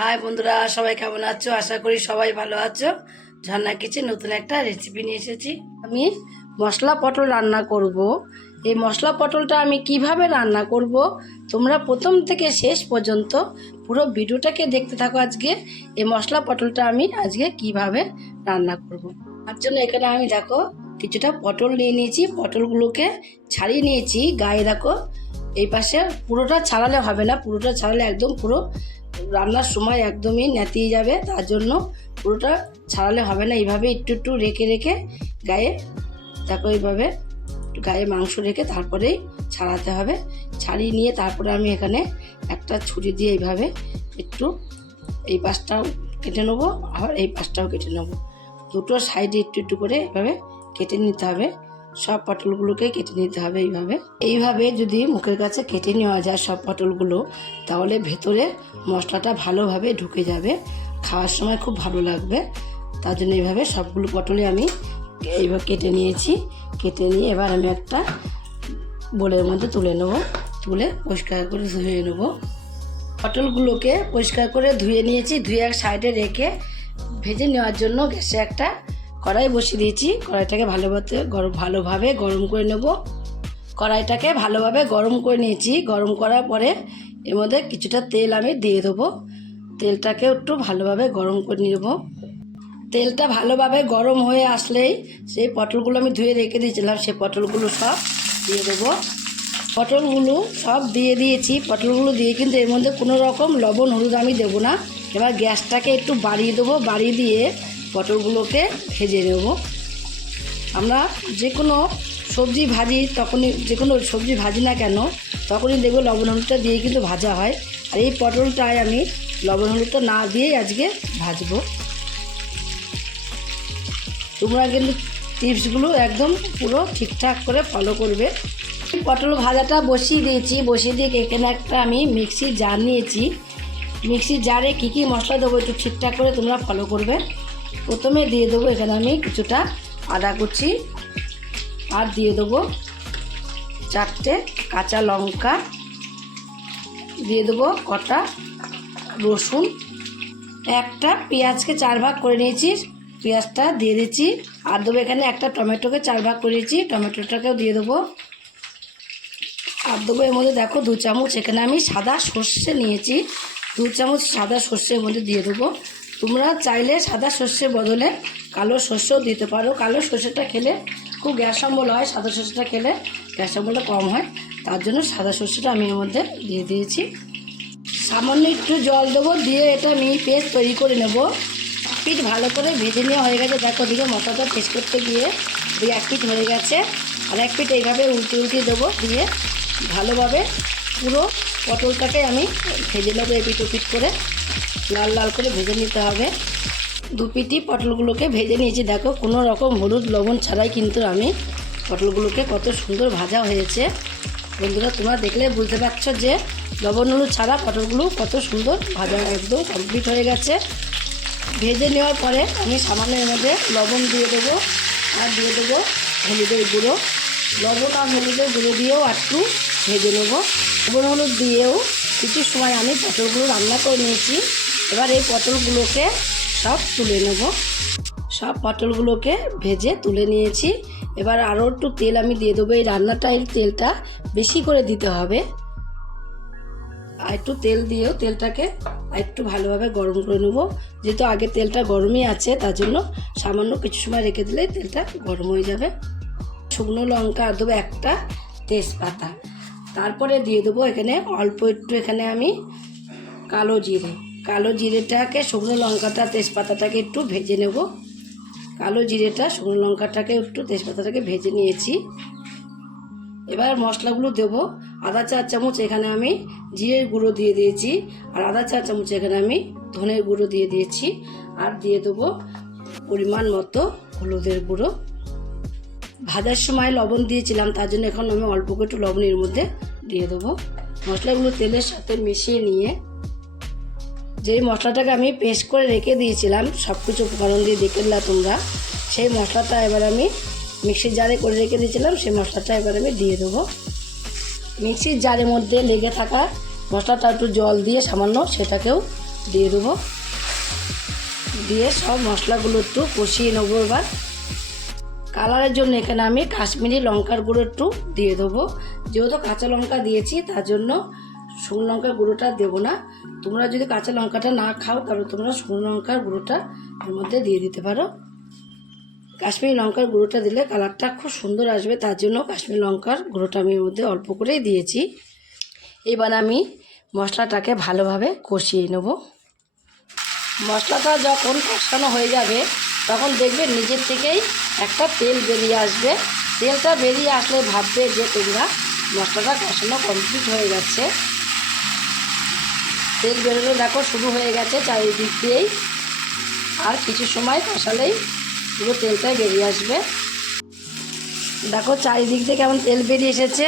High বন্ধুরা, সবাই কেমন আছো? আশা করি সবাই ভালো আছো। ঝর্ণা কিচেন নতুন একটা রেসিপি নিয়ে এসেছি। আমি মশলা পটল রান্না করব। এই মশলা পটলটা আমি কিভাবে রান্না করব, তোমরা প্রথম থেকে শেষ পর্যন্ত পুরো ভিডিওটাকে দেখতে থাকো। আজকে এই মশলা পটলটা আমি আজকে কিভাবে রান্না করব, তার জন্য এখানে আমি দেখো কিছুটা পটল নিয়ে নিয়েছি। পটলগুলোকে ছাড়িয়ে নিয়েছি। গায়ে দেখো এই পাশে পুরোটা ছাড়ালে হবে না, পুরোটা ছাড়ালে একদম পুরো রান্নার সময় একদমই নেতিয়ে যাবে। তার জন্য পুরোটা ছাড়ালে হবে না, এইভাবে একটু একটু রেখে রেখে গায়ে দেখো এইভাবে গায়ে মাংস রেখে তারপরেই ছাড়াতে হবে। ছাড়িয়ে নিয়ে তারপরে আমি এখানে একটা ছুরি দিয়ে এইভাবে একটু এই পাশটাও কেটে নেবো, আবার এই পাশটাও কেটে নেবো। দুটো সাইডে একটু একটু করে এইভাবে কেটে নিতে হবে। সব পটলগুলোকে কেটে নিতে হবে এইভাবে যদি মুখের কাছে কেটে নেওয়া যায় সব পটলগুলো, তাহলে ভেতরে মশলাটা ভালোভাবে ঢুকে যাবে, খাওয়ার সময় খুব ভালো লাগবে। তার জন্য এইভাবে সবগুলো পটলই আমি এইভাবে কেটে নিয়েছি। কেটে নিয়ে এবার আমি একটা বোলের মধ্যে তুলে নেবো, তুলে পরিষ্কার করে ধুয়ে নেবো। পটলগুলোকে পরিষ্কার করে ধুয়ে নিয়েছি। ধুয়ে এক সাইডে রেখে ভেজে নেওয়ার জন্য গ্যাসে একটা কড়াই বসিয়ে দিয়েছি। কড়াইটাকে ভালোভাবে গরম করে নেব। কড়াইটাকে ভালোভাবে গরম করে নিয়েছি। গরম করার পরে এর মধ্যে কিছুটা তেল আমি দিয়ে দেবো। তেলটাকে একটু ভালোভাবে গরম করে নেব। তেলটা ভালোভাবে গরম হয়ে আসলেই সেই পটলগুলো আমি ধুয়ে রেখে দিয়েছিলাম, সেই পটলগুলো সব দিয়ে দেবো। পটলগুলো সব দিয়ে দিয়েছি। পটলগুলো দিয়ে কিন্তু এর মধ্যে কোনো রকম লবণ হলুদ আমি দেবো না। এবার গ্যাসটাকে একটু বাড়িয়ে দেবো। বাড়িয়ে দিয়ে পটলগুলোকে ভেজে নেব। আমরা যে কোনো সবজি ভাজি, তখনই যে কোনো সবজি ভাজি না কেন তখনই দেখবো লবণ হলুদটা দিয়ে কিন্তু ভাজা হয়। আর এই পটলটায় আমি লবণ হলুদটা না দিয়েই আজকে ভাজবো। তোমরা কিন্তু টিপসগুলো একদম পুরো ঠিকঠাক করে ফলো করবে। পটল ভাজাটা বসিয়ে দিয়েছি। বসিয়ে দিয়ে এখানে একটা আমি মিক্সির জার নিয়েছি। মিক্সির জারে কী কী মশলা দেবো একটু ঠিকঠাক করে তোমরা ফলো করবে। প্রথমে দিয়ে দেবো এখানে আমি কিছুটা আদা কুচি, আর দিয়ে দেবো 4টে কাঁচা লঙ্কা, দিয়ে দেবো কটা রসুন, একটা পেঁয়াজকে 4 ভাগ করে নিয়েছি, পেঁয়াজটা দিয়ে দিচ্ছি। আর দেবো এখানে একটা টমেটোকে 4 ভাগ করে নিয়েছি, টমেটোটাকেও দিয়ে দেবো। আর দেবো এর মধ্যে দেখো 2 চামচ এখানে আমি সাদা সর্ষে নিয়েছি। 2 চামচ সাদা সর্ষের মধ্যে দিয়ে দেবো। তোমরা চাইলে সাদা সর্ষের বদলে কালো সর্ষেও দিতে পারো। কালো সর্ষেটা খেলে খুব গ্যাস অম্বল হয়, সাদা সর্ষেটা খেলে গ্যাস অম্বলটা কম হয়। তার জন্য সাদা সর্ষেটা আমি এর মধ্যে দিয়ে দিয়েছি। সামান্য একটু জল দেবো, দিয়ে এটা আমি পেস্ট তৈরি করে নেব। এক পিঠ ভালো করে ভেজে নেওয়া হয়ে গেছে। দেখো দিকে মশলাটা পেস্ট করতে গিয়ে এক পিঠ হয়ে গেছে, আর এক পিঠ এইভাবে উল্টে দেবো। দিয়ে ভালোভাবে পুরো পটলটাকে আমি ভেজে নেবো। এপিঠ ওপিঠ করে লাল লাল করে ভেজে নিতে হবে। 2 পিঠই পটলগুলোকে ভেজে নিয়েছি। দেখো কোনো রকম হলুদ লবণ ছাড়াই কিন্তু আমি পটলগুলোকে কত সুন্দর ভাজা হয়েছে। বন্ধুরা তোমরা দেখলে বুঝতে পারছো যে লবণ হলুদ ছাড়া পটলগুলো কত সুন্দর ভাজা একদম কমপ্লিট হয়ে গেছে। ভেজে নেওয়ার পরে আমি সামান্য এর মধ্যে লবণ দিয়ে দেবো, আর দিয়ে দেবো হলুদের গুঁড়ো। লবণ আর হলুদের গুঁড়ো দিয়েও একটু ভেজে নেবো। লবণ হলুদ দিয়েও কিছু সময় আমি পটলগুলো রান্না করে নিয়েছি। এবার এই পটলগুলোকে সব তুলে নেব। সব পটলগুলোকে ভেজে তুলে নিয়েছি। এবার আরও একটু তেল আমি দিয়ে দেবো। এই রান্নাটায় তেলটা বেশি করে দিতে হবে। আর একটু তেল দিয়েও তেলটাকে একটু ভালোভাবে গরম করে নেবো। যেহেতু আগে তেলটা গরমই আছে, তার জন্য সামান্য কিছু সময় রেখে দিলে তেলটা গরম হয়ে যাবে। শুকনো লঙ্কা আর দেবো একটা তেজপাতা। তারপরে দিয়ে দেবো এখানে অল্প একটু এখানে আমি কালো জিরেটাকে, শুকনো লঙ্কাটা তেজপাতাটাকে একটু ভেজে নেব। কালো জিরেটা, শুকনো লঙ্কাটাকে একটু তেজপাতাটাকে ভেজে নিয়েছি। এবার মশলাগুলো দেবো। আদা 4 চামচ এখানে আমি জিরের গুঁড়ো দিয়ে দিয়েছি, আর আদা 4 চামচ এখানে আমি ধনের গুঁড়ো দিয়ে দিয়েছি, আর দিয়ে দেবো পরিমাণ মতো হলুদের গুঁড়ো। ভাজার সময় লবণ দিয়েছিলাম, তার জন্য এখন আমি অল্প একটু লবণ এর মধ্যে দিয়ে দেবো। মশলাগুলো তেলের সাথে মিশিয়ে নিয়ে যেই মশলাটাকে আমি পেস্ট করে রেখে দিয়েছিলাম সব কিছু উপকরণ দিয়ে দেখে দিলা তোমরা, সেই মশলাটা এবার আমি মিক্সির জারে করে রেখে দিয়েছিলাম, সেই মশলাটা এবার আমি দিয়ে দেবো। মিক্সির জারের মধ্যে লেগে থাকা মশলাটা একটু জল দিয়ে সামান্য সেটাকেও দিয়ে দেবো। দিয়ে সব মশলাগুলো একটু কষিয়ে নেবো। এবার কালারের জন্য এখানে আমি কাশ্মীরি লঙ্কার গুঁড়ো একটু দিয়ে দেবো। যেহেতু কাঁচা লঙ্কা দিয়েছি তার জন্য শুকনো লঙ্কার গুঁড়োটা দেবো না। তোমরা যদি কাঁচা লঙ্কাটা না খাও তাহলে তোমরা শুকনো লঙ্কার গুঁড়োটা এর মধ্যে দিয়ে দিতে পারো। কাশ্মীরি লঙ্কার গুঁড়োটা দিলে কালারটা খুব সুন্দর আসবে, তার জন্য কাশ্মীরি লঙ্কার গুঁড়োটা আমি এর মধ্যে অল্প করেই দিয়েছি। এবার আমি মশলাটাকে ভালোভাবে কষিয়ে নেব। মশলাটা যখন কষানো হয়ে যাবে তখন দেখবে নিজের থেকেই একটা তেল বেরিয়ে আসবে। তেলটা বেরিয়ে আসলে ভাববে যে তোমরা মশলাটা কষানো কমপ্লিট হয়ে গেছে। তেল বেরোলে দেখো শুরু হয়ে গেছে চারিদিক দিয়েই। আর কিছু সময় কষালেই পুরো তেলটাই বেরিয়ে আসবে। দেখো চারিদিক দিয়ে কেমন তেল বেরিয়ে এসেছে।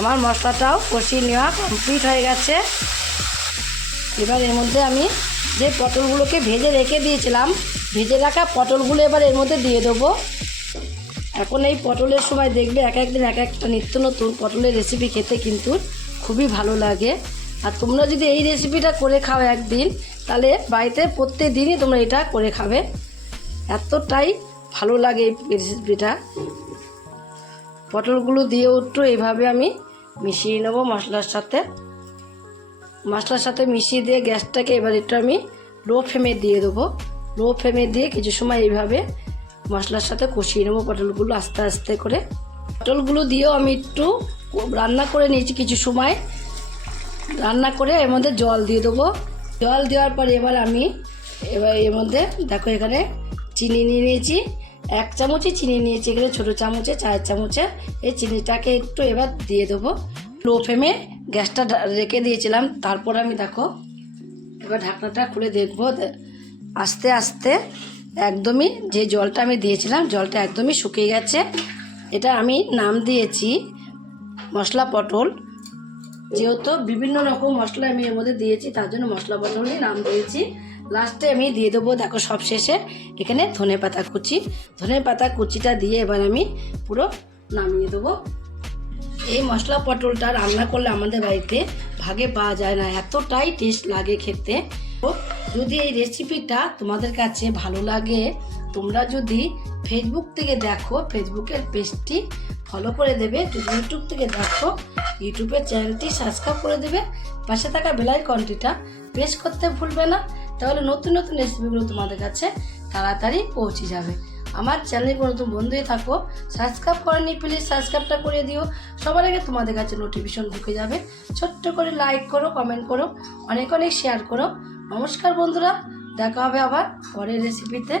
আমার মশলাটাও কষিয়ে নেওয়া কমপ্লিট হয়ে গেছে। এবার এর মধ্যে আমি যে পটলগুলোকে ভেজে রেখে দিয়েছিলাম, ভেজে রাখা পটলগুলো এবার এর মধ্যে দিয়ে দেবো। এখন এই পটলের সময় দেখবে এক একদিন এক একটা নিত্য নতুন পটলের রেসিপি খেতে কিন্তু খুবই ভালো লাগে। আর তোমরা যদি এই রেসিপিটা করে খাও একদিন, তাহলে বাড়িতে প্রত্যেক দিনই তোমরা এটা করে খাবে। এতটাই ভালো লাগে এই রেসিপিটা। পটলগুলো দিয়েও একটু এইভাবে আমি মিশিয়ে নেব মশলার সাথে। মশলার সাথে মিশিয়ে দিয়ে গ্যাসটাকে এবার একটু আমি লো ফ্লেমে দিয়ে দেবো। লো ফ্লেমে দিয়ে কিছু সময় এইভাবে মশলার সাথে কষিয়ে নেবো পটলগুলো আস্তে আস্তে করে। পটলগুলো দিয়েও আমি একটু রান্না করে নিয়েছি। কিছু সময় রান্না করে এর মধ্যে জল দিয়ে দেবো। জল দেওয়ার পরে এবার এর মধ্যে দেখো এখানে চিনি নিয়ে নিয়েছি। 1 চামচই চিনি নিয়েছি, এখানে ছোটো চামচে 4 চামচে। এই চিনিটাকে একটু এবার দিয়ে দেবো। লো ফ্লেমে গ্যাসটা রেখে দিয়েছিলাম। তারপর আমি দেখো এবার ঢাকনাটা খুলে দেখবো। আস্তে আস্তে একদমই যে জলটা আমি দিয়েছিলাম জলটা একদমই শুকিয়ে গেছে। এটা আমি নাম দিয়েছি মশলা পটল। যেহেতু বিভিন্ন রকম মশলা আমি এর মধ্যে দিয়েছি তার জন্য মশলা পটলই নাম দিয়েছি। লাস্টে আমি দিয়ে দেবো দেখো সব শেষে এখানে ধনেপাতা কুচি। ধনেপাতা কুচিটা দিয়ে এবার আমি পুরো নামিয়ে দেবো। এই মশলা পটলটা রান্না করলে আমাদের বাড়িতে ভাগে পাওয়া যায় না, এতটাই টেস্ট লাগে খেতে। যদি এই রেসিপিটা তোমাদের কাছে ভালো লাগে, তোমরা যদি ফেসবুক থেকে দেখো ফেসবুকের পেজটি ফলো করে দেবে। যদি ইউটিউব থেকে দেখো ইউটিউবের চ্যানেলটি সাবস্ক্রাইব করে দেবে। পাশে থাকা বেল আইকনটিটা প্রেস করতে ভুলবে না, তাহলে নতুন নতুন রেসিপিগুলো তোমাদের কাছে তাড়াতাড়ি পৌঁছে যাবে। আমার চ্যানেলে কোনো নতুন বন্ধু হয়ে থাকো, সাবস্ক্রাইব করেনি প্লিজ সাবস্ক্রাইবটা করে দিও। সবার আগে তোমাদের কাছে নোটিফিকেশন ঢুকে যাবে। ছোট্ট করে লাইক করো, কমেন্ট করো, অনেক অনেক শেয়ার করো। নমস্কার বন্ধুরা, দেখা হবে আবার পরের রেসিপিতে।